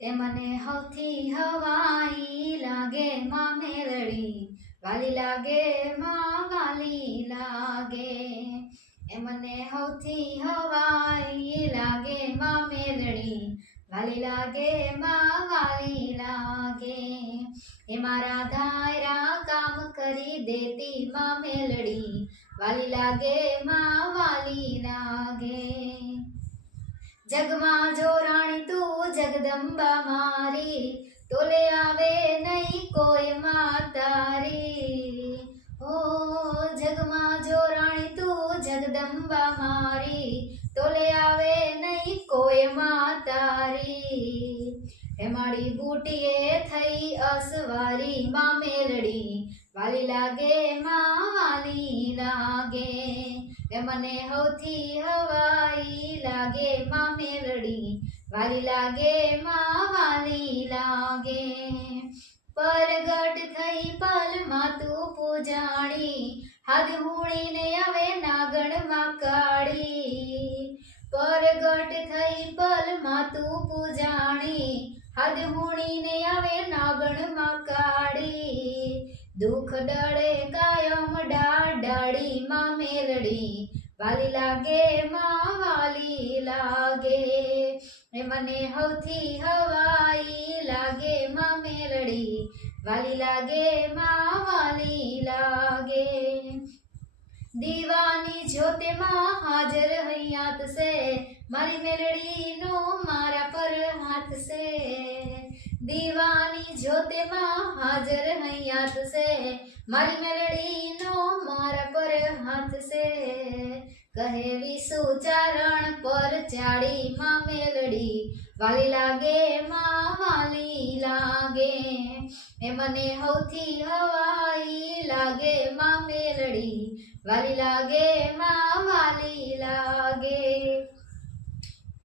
એ મને હૌથી હવાઈ લાગે માં મેલડી, વાલી લાગે માં વાલી લાગે. એ મને હૌથી હવાઈ લાગે માં મેલડી, વાલી લાગે માં વાલી લાગે. એ મારા ધાયરા કામ કરી દેતી માં મેલડી, વાલી લાગે માં વાલી લાગે. જગમાં જો રાણી તું જગદંબા મારી, તોલે આવે નહીં કોઈ માં તારી. ઓ જગમાં જો રાણી તું જગદંબા મારી, તોલે આવે નહીં કોઈ માં તારી. એ મારી બુટીએ થઈ અસવારી માં મેલડી, વાલી લાગે માં વાલી લાગે. એ મને હૌથી હવાઈ લાગે માં મેલડી, વાલી લાગે માં વાલી લાગે. પરગટ થઈ પલમાં તું પૂજાણી, હાથ હુણીને આવે નાગણમાં કાળી. પરગટ થઈ પલમાં તું પૂજાણી, હાથ હુણીને આવે નાગણમાં કાળી. દુઃખ ડળે કાયમ ડાળી માં મેલડી, વાલી લાગે માં વાલી લાગે. એ મને હૌથી હવાઈ લાગે માં મેલડી, વાલી લાગે માં વાલી લાગે. દીવાની જ્યોતે માં હાજર હૈયાત છે, મારી મેલડીનો મારા પર હાથ છે. દીવાની જ્યોતે માં હાજર હૈયાત છે, મારી મેલડીનો મારા પર હાથ છે. કહે વિસુચારણ પર ચાડી માં મેલડી, વાલી લાગે માં વાલી લાગે. એ મને હૌથી હવાઈ લાગે માં મેલડી, વાલી લાગે માં